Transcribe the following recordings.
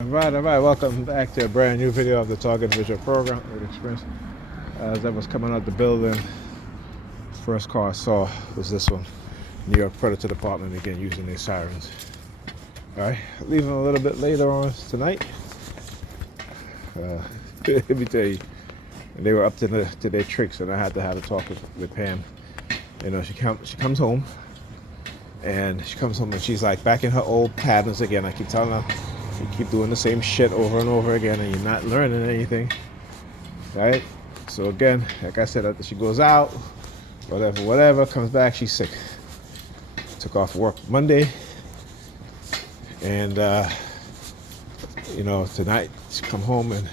All right, welcome back to a brand new video of the Target Visual Program with Experience. As I was coming out the building, first car I saw was this one, New York Predator Department, again using their sirens. All right, leaving a little bit later on tonight. Let me tell you, they were up to their tricks, and I had to have a talk with Pam. You know, she comes home, and she's like back in her old patterns again. I keep telling her, you keep doing the same shit over and over again, and you're not learning anything, right? So again, like I said, after she goes out, whatever, comes back, she's sick. Took off work Monday, and tonight she come home and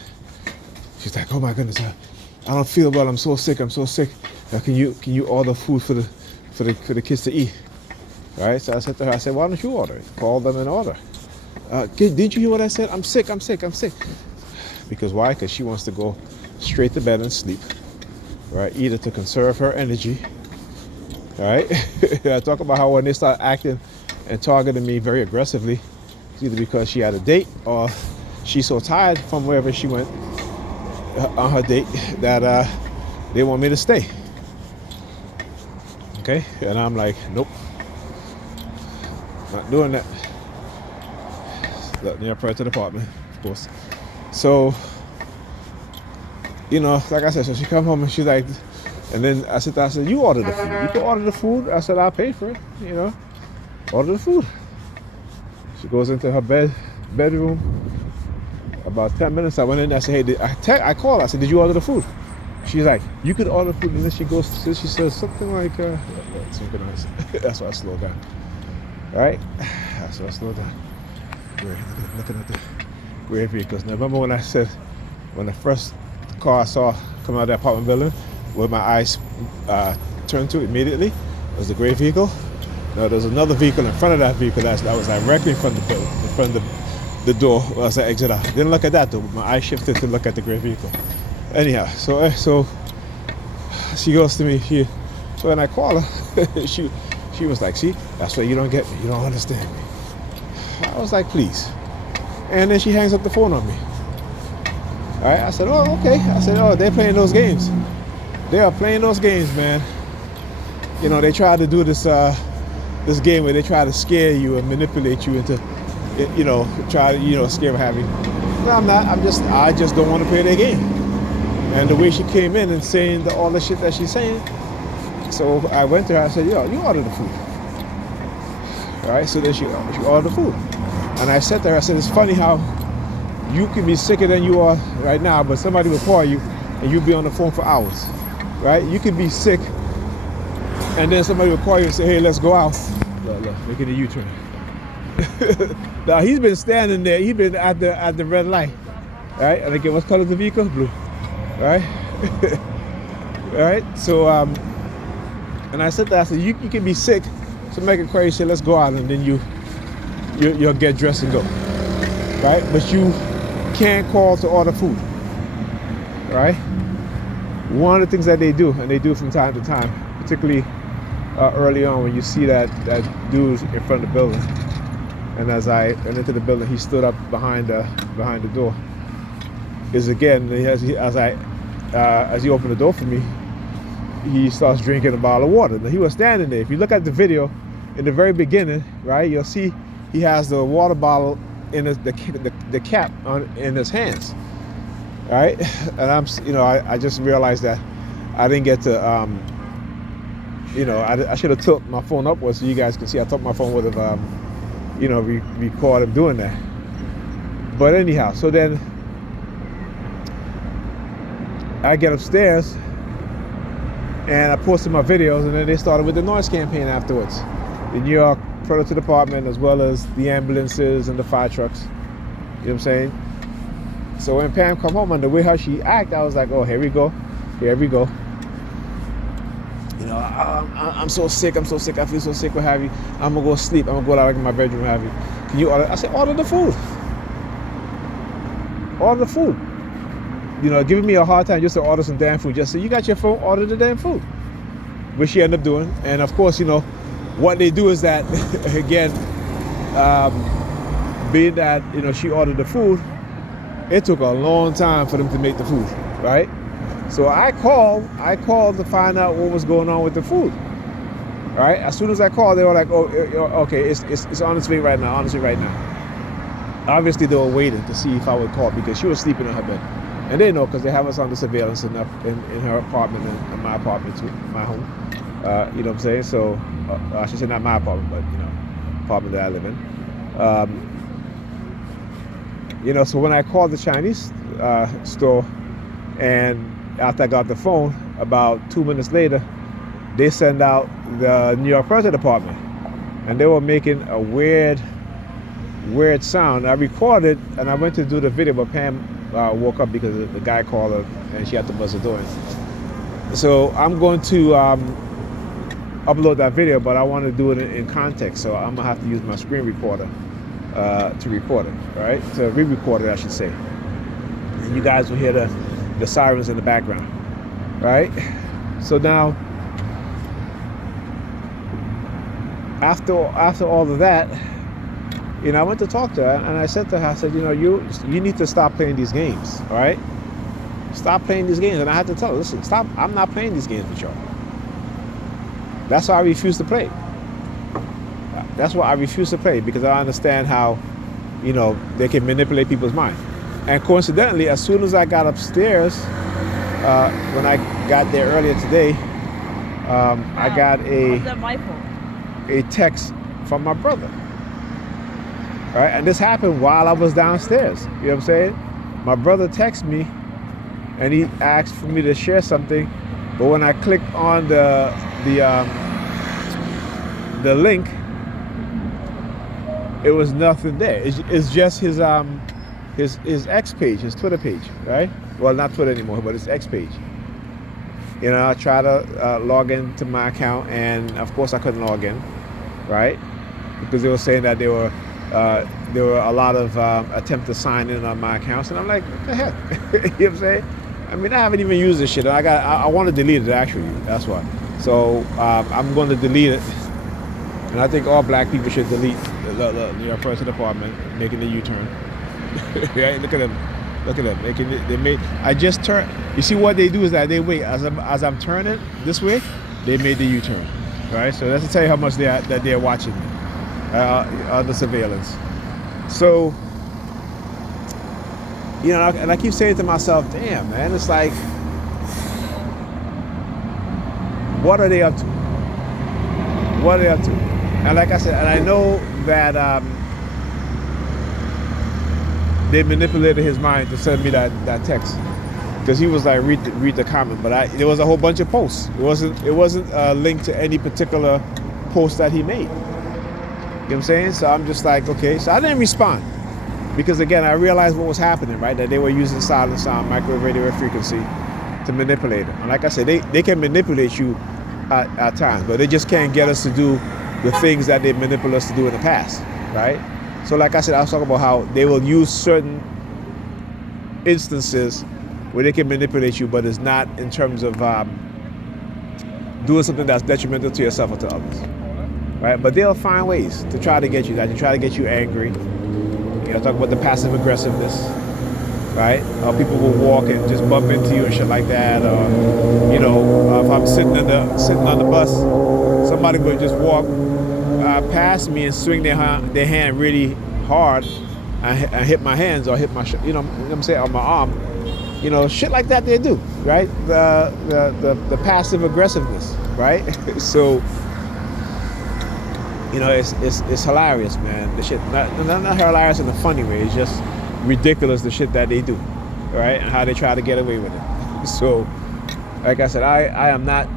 she's like, "Oh my goodness, I don't feel well. I'm so sick. Can you order food for the kids to eat?" Right? So I said to her, "Why don't you order it? Call them and order." Didn't you hear what I said? I'm sick. Because why? Because she wants to go straight to bed and sleep, right? Either to conserve her energy, right? I talk about how when they start acting and targeting me very aggressively, it's either because she had a date or she's so tired from wherever she went on her date that they want me to stay. Okay? And I'm like, nope, not doing that. Near Predator Department, of course. So, like I said, so she come home and she's like, and then I said, you order the food. You can order the food. I said, I'll pay for it. Order the food. She goes into her bedroom. About 10 minutes, I went in there. I said, hey, I called. I said, did you order the food? She's like, you could order food. And then she says something like, synchronize. That's why I slowed down. All right? That's why I slowed down. Looking at the gray vehicles. Now, remember when I said, when the first car I saw come out of the apartment building, where my eyes turned to immediately was the gray vehicle. Now, there's another vehicle in front of that vehicle that was directly in front of the building, in front of the door as I exit out. Didn't look at that though. My eyes shifted to look at the gray vehicle. Anyhow, so she goes to me. So when I call her, she was like, "See, that's why you don't get me. You don't understand me." I was like, please. And then she hangs up the phone on me. All right, I said, oh, okay. I said, oh, they're playing those games. They are playing those games, man. They try to do this game where they try to scare you and manipulate you into, try to, scare or have you. No, I'm not. I just don't want to play their game. And the way she came in and saying all the shit that she's saying. So I went to her, I said, yo, you order the food. All right, so then she ordered the food. And I said to her, I said, it's funny how you can be sicker than you are right now, but somebody will call you and you'll be on the phone for hours, right? You could be sick and then somebody will call you and say, hey, let's go out. Look, making a U-turn. Now, he's been standing there. He's been at the red light, right? And again, what color is the vehicle? Blue, right? All right, so, and I said to her, I said, you can be sick. So make it crazy, let's go out, and then you'll get dressed and go, right? But you can't call to order food, right? One of the things that they do, and they do from time to time, particularly early on when you see that dude in front of the building, and as I went into the building, he stood up behind the door. Is again, as he opened the door for me, he starts drinking a bottle of water. Now, he was standing there. If you look at the video, in the very beginning, right, you'll see he has the water bottle in the cap in his hands, right? And I just realized that I didn't get to, I should have tilted my phone upwards so you guys can see. I thought my phone would have, record him doing that. But anyhow, so then I get upstairs and I posted my videos, and then they started with the noise campaign afterwards. The New York Predator Department, as well as the ambulances and the fire trucks. You know what I'm saying? So when Pam come home and the way how she act, I was like, oh, here we go. I'm so sick. I feel so sick. What have you? I'm gonna go sleep. I'm gonna go out in my bedroom. What have you? Can you order? I said, order the food. Order the food. Giving me a hard time just to order some damn food. Just say, you got your phone, order the damn food. Which she ended up doing. And of course, what they do is that, again, being that, she ordered the food, it took a long time for them to make the food, right? So I called to find out what was going on with the food, right? As soon as I called, they were like, oh, okay, it's on its way right now, Obviously, they were waiting to see if I would call because she was sleeping in her bed. And they know because they have us under surveillance in her apartment and my apartment too, my home. You know what I'm saying? So, I should say not my apartment, but, apartment that I live in. So when I called the Chinese store, and after I got the phone, about 2 minutes later, they sent out the New York Furniture Department, and they were making a weird sound. I recorded, and I went to do the video, but Pam woke up because the guy called her, and she had to buzz the door in. So I'm going to upload that video, but I want to do it in context, so I'm gonna have to use my screen recorder to record it, right? To re-record it, I should say. And you guys will hear the sirens in the background, right? So now, after all of that, I went to talk to her, and I said to her, I said, you need to stop playing these games, all right? Stop playing these games. And I had to tell her, listen, stop. I'm not playing these games with y'all. That's why I refuse to play. That's why I refuse to play, because I understand how, they can manipulate people's mind. And coincidentally, as soon as I got upstairs, when I got there earlier today, I got a text from my brother. Right? And this happened while I was downstairs. You know what I'm saying? My brother texted me, and he asked for me to share something, but when I clicked on the link, it was nothing there. It's just his X page, his Twitter page, right? Well, not Twitter anymore, but his X page. I tried to log into my account, and of course I couldn't log in, right? Because they were saying that there were a lot of attempts to sign in on my accounts, and I'm like, what the heck? You know what I'm saying? I mean, I haven't even used this shit. I want to delete it, actually. That's why. So I'm going to delete it, and I think all black people should delete the Furniture Department making the U-turn. Right? Look at them. Making it. I just turned. You see what they do is that they wait as I'm turning this way. They made the U-turn. Right? So that's to tell you how much they're watching me. Under surveillance. So, and I keep saying to myself, damn, man, it's like, what are they up to? And like I said, and I know that they manipulated his mind to send me that text, because he was like, read the comment, but there was a whole bunch of posts. It wasn't linked to any particular post that he made. You know what I'm saying? So I'm just like, okay. So I didn't respond, because again, I realized what was happening, right? That they were using silent sound, microwave radio frequency to manipulate them. And like I said, they can manipulate you at times, but they just can't get us to do the things that they manipulated us to do in the past, right? So like I said, I was talking about how they will use certain instances where they can manipulate you, but it's not in terms of doing something that's detrimental to yourself or to others. Right? But they'll find ways to try to get you angry. Talk about the passive aggressiveness, right? People will walk and just bump into you and shit like that. Or, if I'm sitting on the bus, somebody would just walk past me and swing their hand really hard and hit my hands or hit my, what I'm saying, on my arm. Shit like that they do, right? The passive aggressiveness, right? So. It's hilarious, man. The shit, not hilarious in a funny way. It's just ridiculous, the shit that they do, right? And how they try to get away with it. So, like I said, I am not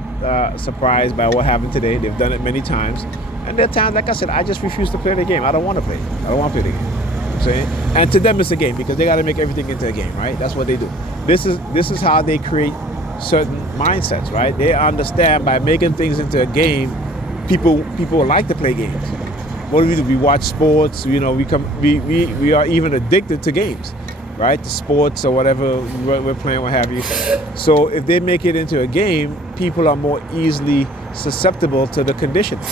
surprised by what happened today. They've done it many times. And there are times, like I said, I just refuse to play the game. I don't want to play it. I don't want to play the game. You know what I'm saying? And to them, it's a game, because they got to make everything into a game, right? That's what they do. This is how they create certain mindsets, right? They understand by making things into a game, people like to play games. What do? We watch sports. We are even addicted to games, right? To sports or whatever we're playing, what have you. So if they make it into a game, people are more easily susceptible to the conditioning,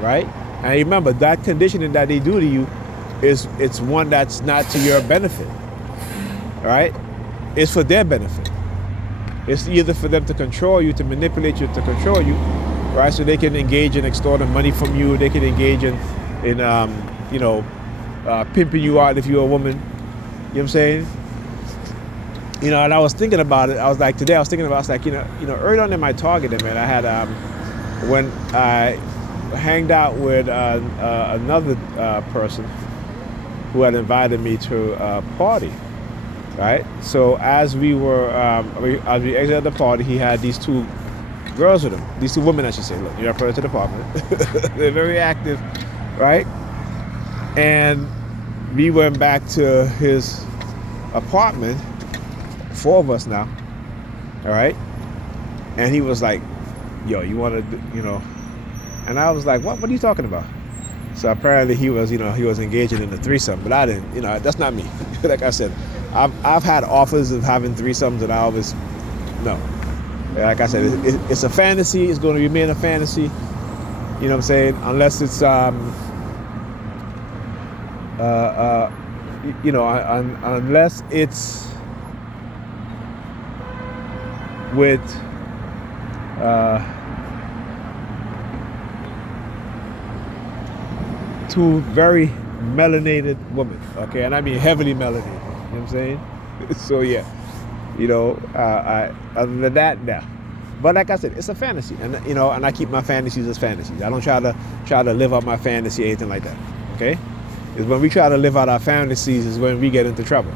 right? And remember, that conditioning that they do to you it's one that's not to your benefit. All right? It's for their benefit. It's either for them to control you, to manipulate you, to control you, right? So they can engage in extorting money from you. They can engage in pimping you out if you're a woman. You know what I'm saying? And I was thinking about it. I was like, early on in my targeting, man, I had, when I hanged out with another person who had invited me to a party, right? So as we exited the party, he had these two girls with him, these two women, I should say. Look, you're a to the apartment. They're very active, right? And we went back to his apartment, 4 of us now, all right? And he was like, yo, you want to, and I was like, what are you talking about? So apparently he was engaging in a threesome, but I didn't, that's not me. Like I said, I've had offers of having threesomes and I always, no. Like I said, it's a fantasy. It's going to remain a fantasy. You know what I'm saying? Unless it's, unless it's with two very melanated women, okay, and I mean heavily melanated. You know what I'm saying? So yeah, other than that, no. But like I said, it's a fantasy, and and I keep my fantasies as fantasies. I don't try to live out my fantasy or anything like that. Okay, it's when we try to live out our fantasies is when we get into trouble,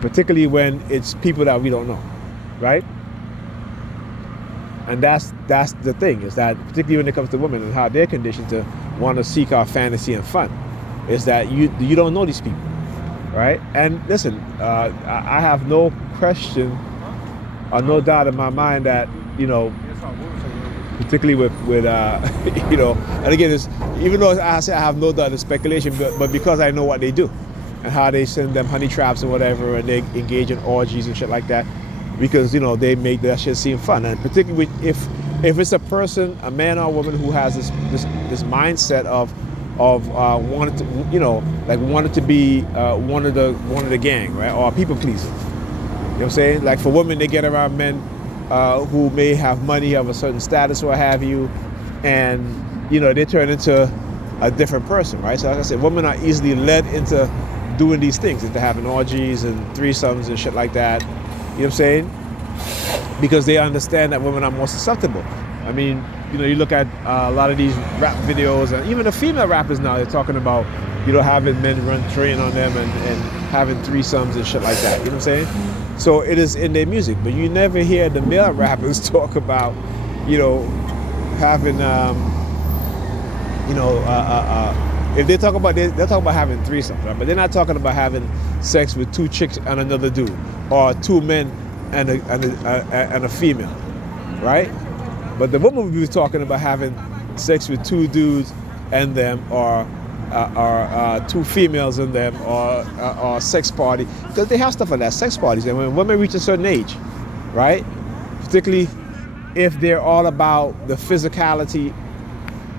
particularly when it's people that we don't know, right? And that's the thing, is that particularly when it comes to women and how they're conditioned to want to seek out fantasy and fun, is that you don't know these people, right? And listen, I have no question or no doubt in my mind that particularly with and again, it's, even though I say I have no doubt, it's speculation, but because I know what they do and how they send them honey traps and whatever, and they engage in orgies and shit like that, because they make that shit seem fun. And particularly if it's a person, a man or a woman, who has this mindset of wanted to wanted to be one of the gang, right, or a people pleaser. You know what I'm saying? Like for women, they get around men who may have money, of a certain status, or what have you, and they turn into a different person, right? So like I said, women are easily led into doing these things, into having orgies and threesomes and shit like that. You know what I'm saying? Because they understand that women are more susceptible. I mean, you look at a lot of these rap videos, and even the female rappers now, they're talking about, having men run train on them and having threesomes and shit like that. You know what I'm saying? So it is in their music, but you never hear the male rappers talk about, having, if they talk about, they're talking about having threesomes, right? But they're not talking about having sex with 2 chicks and another dude, or 2 men and a female, right? But the woman would be talking about having sex with 2 dudes and them, or 2 females and them, or sex party, because they have stuff like that, sex parties. And when women reach a certain age, right, particularly if they're all about the physicality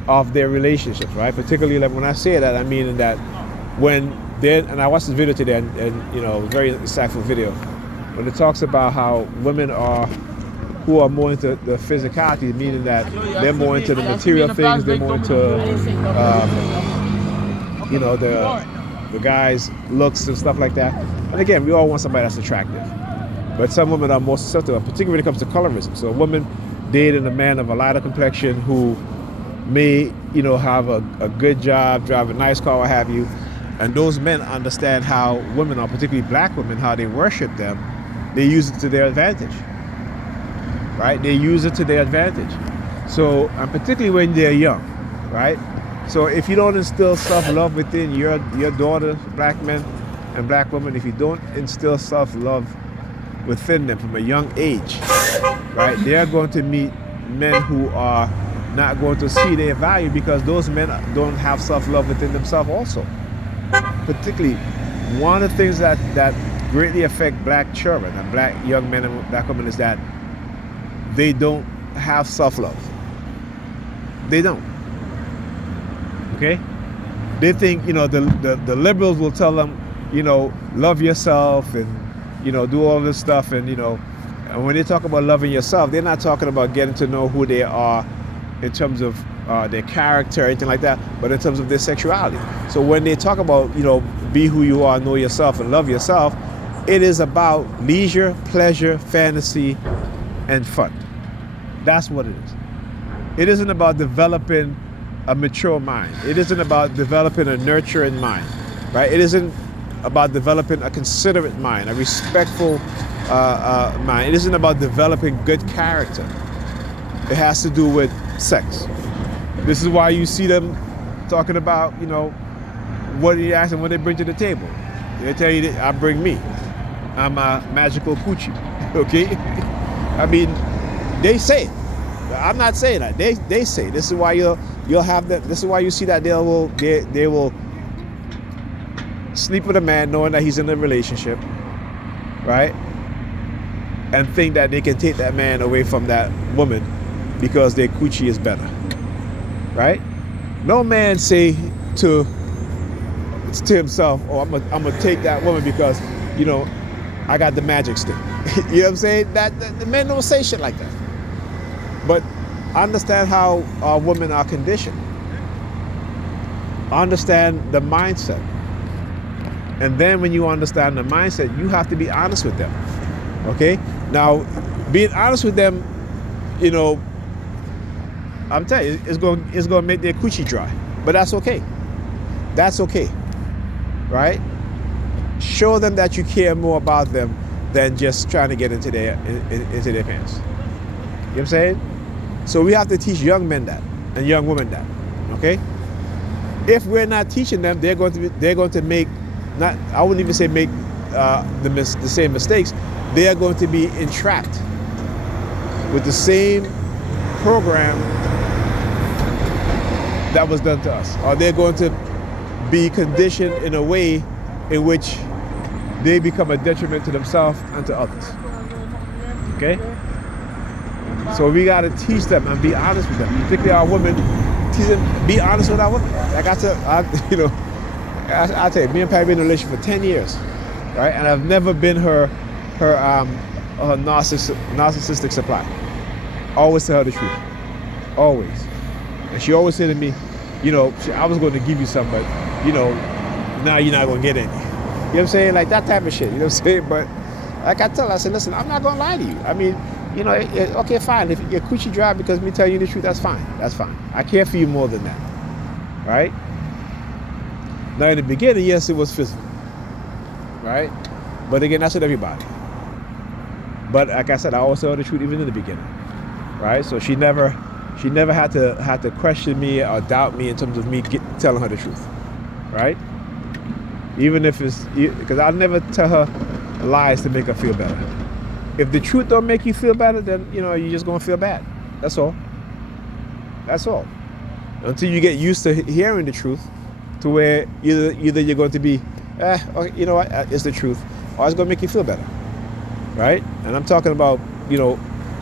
of their relationships, right? Particularly, like when I say that, I mean that when they're, and I watched this video today, and very insightful video, when it talks about how women who are more into the physicality, meaning that they're more into the material things, they're more into the guy's looks and stuff like that. And again, we all want somebody that's attractive, but some women are more susceptible, particularly when it comes to colorism. So a woman dating a man of a lighter complexion who may have a good job, drive a nice car, what have you, and those men understand how women, or particularly black women, how they worship them. They use it to their advantage, right? They use it to their advantage. So, and particularly when they're young, right? So if you don't instill self-love within your daughters, black men and black women, if you don't instill self-love within them from a young age, right, they're going to meet men who are not going to see their value, because those men don't have self-love within themselves also. Particularly, one of the things that greatly affect black children and black young men and black women is that they don't have self-love. They don't. Okay? They think, the liberals will tell them, love yourself and, do all this stuff. And when they talk about loving yourself, they're not talking about getting to know who they are in terms of their character or anything like that, but in terms of their sexuality. So when they talk about, be who you are, know yourself, and love yourself, it is about leisure, pleasure, fantasy, and fun. That's what it is. It isn't about developing a mature mind. It isn't about developing a nurturing mind, right? It isn't about developing a considerate mind, a respectful mind. It isn't about developing good character. It has to do with sex. This is why you see them talking about, what do you ask them what they bring to the table? They tell you that I bring me. I'm a magical coochie, okay? I mean, they say it. I'm not saying that. They say. This is why you'll have that. This is why you see that they will sleep with a man knowing that he's in a relationship, right? And think that they can take that man away from that woman because their coochie is better, right? No man say to himself, "Oh, I'm gonna take that woman because, I got the magic stick." You know what I'm saying? That the men don't say shit like that. But understand how our women are conditioned. Understand the mindset. And then when you understand the mindset, you have to be honest with them. Okay? Now, being honest with them, I'm telling you, it's going to make their coochie dry. But that's okay. That's okay. Right? Show them that you care more about them than just trying to get into their pants. You know what I'm saying? So we have to teach young men that and young women that. Okay? If we're not teaching them, they're going to make, not, I wouldn't even say make the same mistakes. They are going to be entrapped with the same program that was done to us. Or they're going to be conditioned in a way in which they become a detriment to themselves and to others. Okay? So we got to teach them and be honest with them. Particularly our women, teach them, be honest with our women. Like I said, I tell you, me and Patty been in a relationship for 10 years, right? And I've never been her narcissistic supply. Always tell her the truth. Always. And she always said to me, I was going to give you some, but, now you're not going to get any. You know what I'm saying? Like that type of shit. You know what I'm saying? But like I tell her, I said, listen, I'm not going to lie to you. I mean, okay, fine. If your coochie dry because me telling you the truth, that's fine. That's fine. I care for you more than that. Right? Now, in the beginning, yes, it was physical. Right? But again, that's with everybody. But like I said, I always tell her the truth even in the beginning. Right? So she never had to question me or doubt me in terms of me telling her the truth. Right? Even if it's, because I'll never tell her lies to make her feel better. If the truth don't make you feel better, then, you're just going to feel bad. That's all. That's all. Until you get used to hearing the truth to where either you're going to be, you know what, it's the truth, or it's going to make you feel better. Right? And I'm talking about,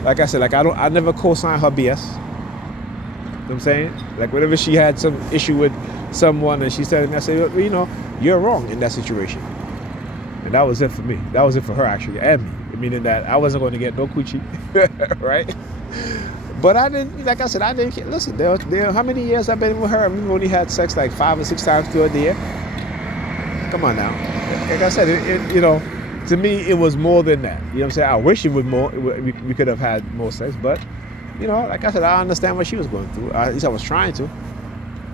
like I said, like I never co-sign her BS. You know what I'm saying? Like whenever she had some issue with someone and she's telling me, I say, well, you're wrong in that situation. And that was it for me. That was it for her actually, and me. Meaning that I wasn't going to get no coochie, right? But I didn't, like I said, I didn't, listen, there, how many years I've been with her? We've only had sex like 5 or 6 times throughout the year. Come on now. Like I said, to me, it was more than that. You know what I'm saying? I wish it was more, we could have had more sex, but, like I said, I understand what she was going through. At least I was trying to.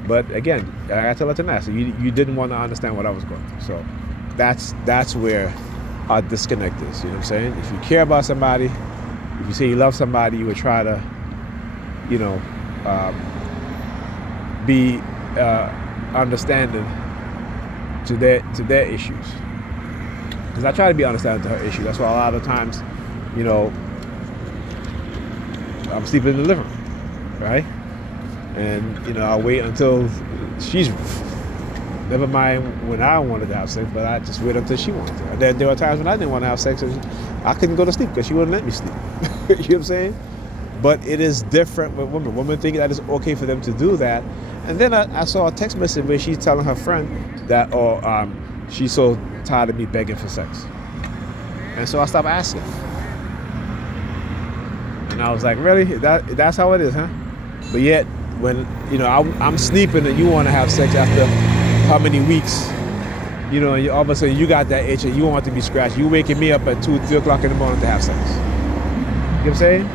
But again, I tell her tonight, so you didn't want to understand what I was going through. So that's where our disconnect is. You know what I'm saying? If you care about somebody, if you say you love somebody, you would try to, be understanding to their issues. Because I try to be understanding to her issues. That's why a lot of times, I'm sleeping in the living room, right? And I wait until she's never mind when I wanted to have sex, but I just wait until she wanted to. And then there were times when I didn't want to have sex and I couldn't go to sleep because she wouldn't let me sleep. You know what I'm saying? But it is different with women. Women think that it's okay for them to do that, And then I saw a text message where she's telling her friend that, she's so tired of me begging for sex. And so I stopped asking. And I was like, really? That's how it is, huh? But yet, when, I'm sleeping and you want to have sex after how many weeks, and all of a sudden you got that itch and you want to be scratched. You waking me up at 2, 3 o'clock in the morning to have sex. You know what I'm saying?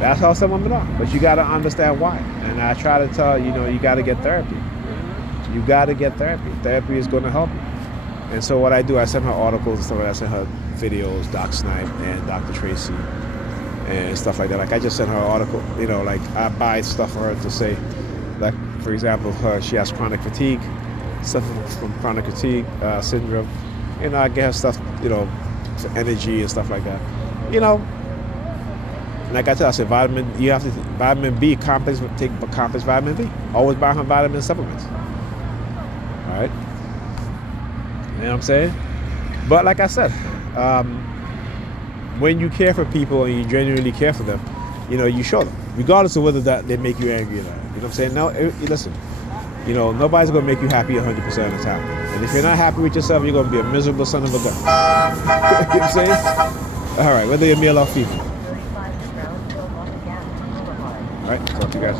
That's how some women are. But you got to understand why. And I try to tell you got to get therapy. You got to get therapy. Therapy is going to help you. And so what I do, I send her articles and stuff like that. I send her videos, Doc Snipe and Dr. Tracy and stuff like that. Like I just sent her an article, like I buy stuff for her to say, like for example, she has chronic fatigue, suffering from chronic fatigue syndrome. I get her stuff, for energy and stuff like that. Like I tell her, I said, vitamin B, take complex vitamin B. Always buy her vitamin supplements. All right? You know what I'm saying? But like I said, when you care for people and you genuinely care for them, you show them. Regardless of whether they make you angry or not. You know what I'm saying? No, listen, nobody's going to make you happy 100% of the time. And if you're not happy with yourself, you're going to be a miserable son of a gun. You know what I'm saying? All right, whether you're male or female. All right, talk to you guys.